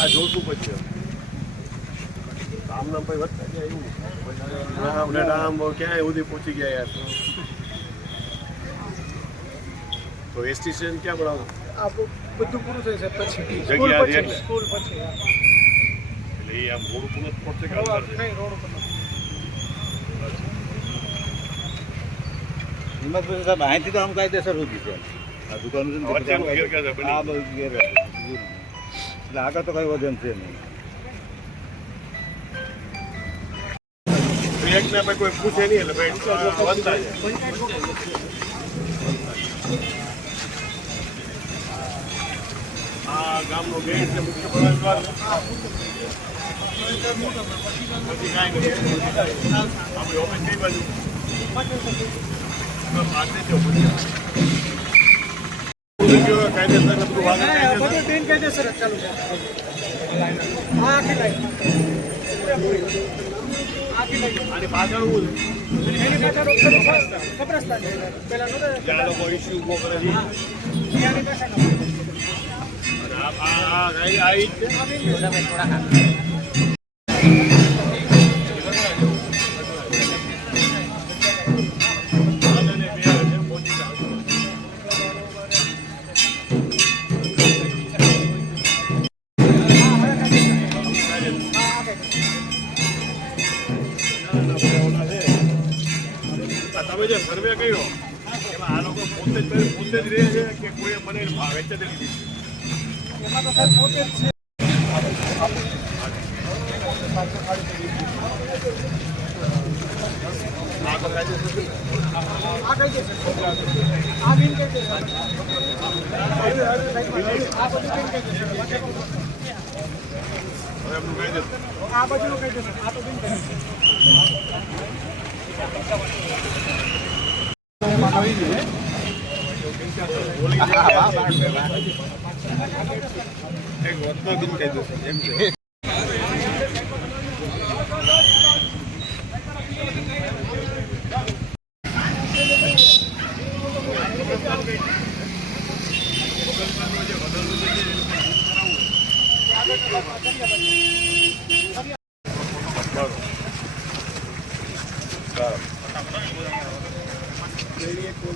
આ જોશું પછી આમ નામ પછી વધતા ગયા એવું? રામ ને રામ ક્યાંય સુધી પહોંચી ગયા યાર. તો એસટી સ્ટેશન ક્યાં ભણાવો બધું પૂરું થઈ છે પછી. જગ્યા સ્કૂલ પછી એટલે? સ્કૂલ પછી. એટલે એ આમ મોડું ઉપર જ પડશે કે રોડ અંદર? રોડ ઉપર હિંમતભાઈ સાહેબ અહીંથી તો આમ કાયદેસર સુધી છે. આ દુકાન આ બધું નહીં. એટલે આગળ તો કઈ વજન છે નહીં. કોઈ પૂછે નહીં એટલે ગામનો ગેટ છે, મુખ્ય પ્રવેશ પછી કાયદેસર બધું વાગે કાયદેસર બધું બિનકાયદેસર જ ચાલુ છે તમે જે સર્વે કર્યો આ લોકો પોતે જ પોતે જ રહે છે કે કોઈ મને વેચે છે. જ છે? આ કહી બાજુનું કાયદેસર આ તો બિનકાયદેસર એક વતનો એમ છે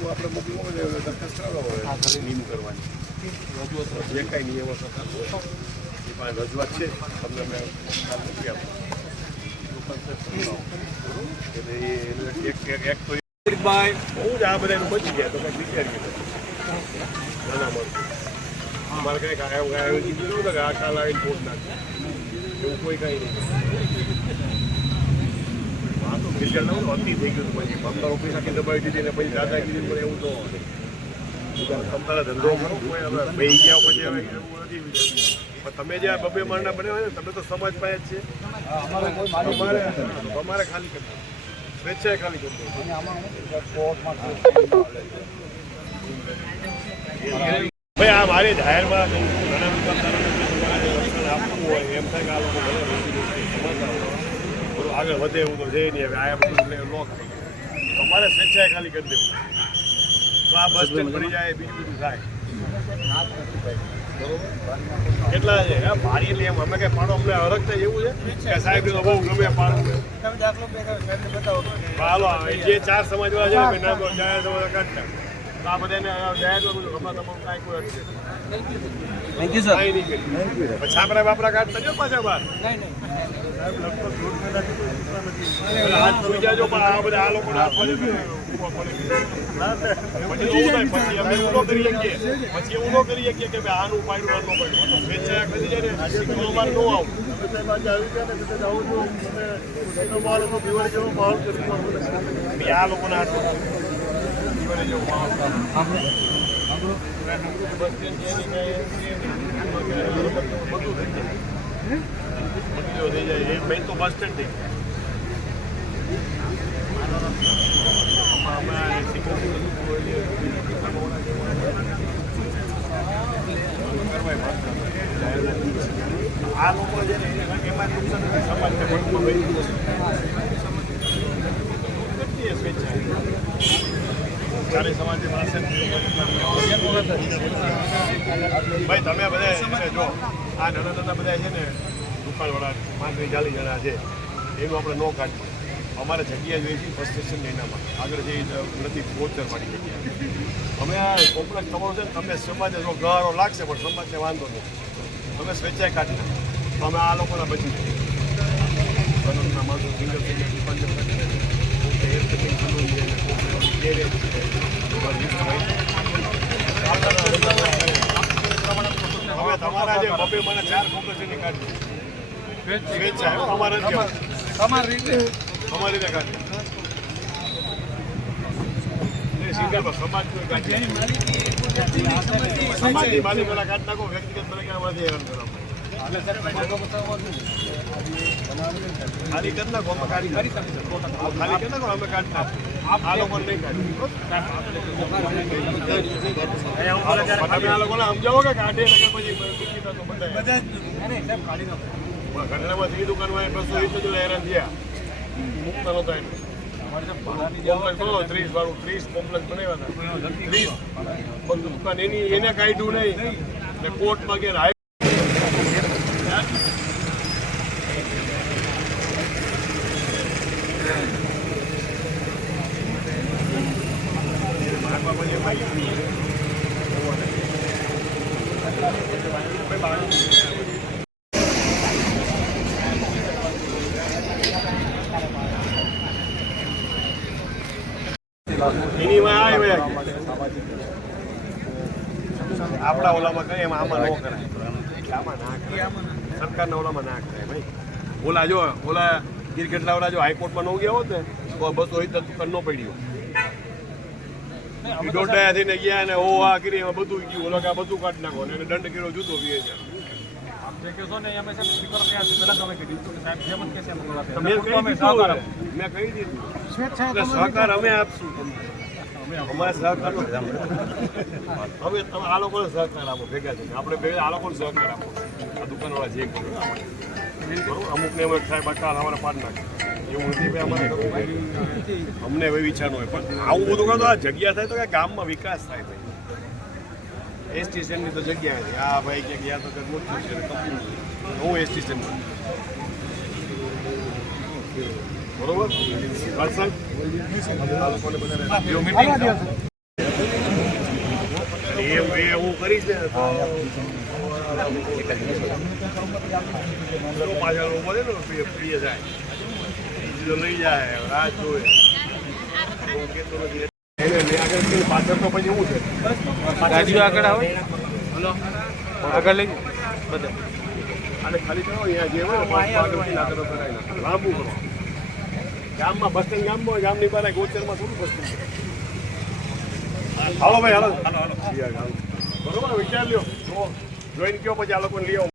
આપણે મોકલવો હોય દરખાસ્ત કરાવવા હોય નિયમ કરવાની જે કાંઈ નિયમો હોય એ રજૂઆત છે તમને મેં કાલ મૂકી આપું બહુ જ આ બધા બચી ગયા તો કંઈક વિચારી ગયા નાના મળતું અમારે કંઈક આવ્યું કીધું નહોતું આ કાલ આવીને પોટ નાખે. એવું કોઈ કાંઈ નહીં. અતિ થઈ ગયું પછી. પંદર ઓફિસ દબાવી દીધી ને પછી દાદાગીરી પણ એવું તો તમારા ધંધો કરો કોઈ હવે ગયા પછી હવે એવું નથી પણ તમે જે આ બબે માળના બન્યા હોય ને, તમે તો સમાજ પાસે છે. અમારે ખાલી કરતા સ્વેચ્છાએ ખાલી કરતો ભાઈ, આ મારી જાહેરમાં આપવું હોય, એમ થાય કે આ લોકો રોજી સમજતા હોય બધું આગળ વધે એવું તો છે નહીં. હવે આ બધું એટલે લોક થઈ ગયું મારે સ્વેચ્છાએ ખાલી કરી દેવું. તો આ બસ સ્ટેન્ડ ભરી જાય બીજું બધું થાય. કેટલા છે? હા ભારી એટલે એમ. અમે કઈ પાડો અમને અરગ થાય એવું છે? કે સાહેબ તો બહુ ગમે હાલો જે ચાર સમાજ વાળા છે નામ જાહેર સમાજ કાઢતા. તો આ બધાને જાહેર કરું છું. તમારું કાંઈ કોઈ. થેન્ક યુ સર નહીં પછી છાપરા બાપરા કાઢતા જો પાછા બાર નહીં આ લોકોને આ લોકો જે એમાં નુકસાન ચારે સમાજની પાસે ભાઈ, તમે બધા જો, આ નાના નાના બધા છે ને દુકાનવાળા પાંત્રીસ ચાલીસ જણા છે, એનું આપણે ન કાઢીએ. અમારે જગ્યા જોઈએ છે બસ સ્ટેશન એનામાં આગળ જઈ નથી ગોચરવાળી જગ્યા. અમે આ કોમ્પ્લેક્સ તમારો છે ને, તમે સમાજે જો ગહારો લાગશે, પણ સમાજને વાંધો નહીં. તમે સ્વેચ્છાએ કાઢી નાખો અમે આ લોકોના બચી જઈએ. માણસો સિંગલ સિંગલ હવે તમારા જે બબે મને ચાર કોમ્પ્લેક્સની કાઢી સ્વેચ્છા હો, અમારે તમારી રીતે. અમારી રીતે કાઢી સિંગલ બસ સમાજ કોઈ કાઢી સમાજની માલિકોના કાઢ નાખો વ્યક્તિગત તરીકે હેરાન કરો ખાલી કરી નાખો કાઢી નાખીએ. ખાલી કરી નાખો કાઢી નાખીએ. આ લોકોને નહીં. તમે આ લોકોને સમજાવો કે કાઢે પછી તો બંધાય. પણ ઘટનામાં ત્રીજી દુકાનમાં એ બસો વીસ જ હેરાન થયા મુક્ત નહોતા એટલે. ત્રીસ વાળું, ત્રીસ કોમ્પ્લેક્સ બનાવ્યા હતા પણ દુકાન એની, એને કાઢ્યું નહીં કોર્ટમાં ગયા હાઈ એની માં આવે ભાઈ આપણા ઓલામાં કઈ, એમાં આમાં ન કરાય. આમાં ના સરકારના ઓલામાં ના કરાય ભાઈ. ઓલા જો, ઓલા ગીર કેટલા ઓલા જો હાઈકોર્ટમાં ન ગયા હોત ને, તો બસો હિતર દુકાન ન પડી હોત. ઈ દોઢાયા થઈને ગયા ને ઓ આ કરી એમાં બધું ગયું. ઓલો કે આ બધું કાઢી નાખો ને એને દંડ કર્યો જુદો વીએ છે. અમે તો મેં કહી દીધું મેં કહી દીધું. એટલે સહકાર અમે આપશું તમને. અમારે સહકાર હવે તમે આ લોકોને સહકાર આપો ભેગા થઈને આપણે ભેગા આ લોકોને સહકાર આપો. આ દુકાનવાળા જે કરે અમુકને અમુક ને એમ સાહેબ અટકાલ અમારે પાડ નાખે. એવું નથી અમારે. અમને એવી ન હોય. પણ આવું બધું કરો તો આ જગ્યા થાય તો કે ગામમાં વિકાસ થાય ભાઈ. એસ સ્ટેશનની તો જગ્યા હતી આ ભાઈ કે ગયા તો કંઈક મોટું છે હું એસ સ્ટેશનમાં. બરોબર? વલસાડ આ લોકોને બધાને એ હું કરીશ ને. પાછળ છે ને પ્રિય જાય લઈ જાય રાહ જોવે. પાછળ તો પછી એવું છે ગાડીઓ આગળ આવે? હલો. આગળ લઈ બધા. અને ખાલી કરો. લાંબુ કરો. ગામમાં બસ સ્ટેન્ડ ગામમાં ગામની બહાર ગોચરમાં થોડું બસ સ્ટેન્ડ હાલો ભાઈ હાલો. હાલો હાલો. બરોબર વિચાર લ્યો. જો જોઈને કયો પછી આ લોકોને લઈ આવો.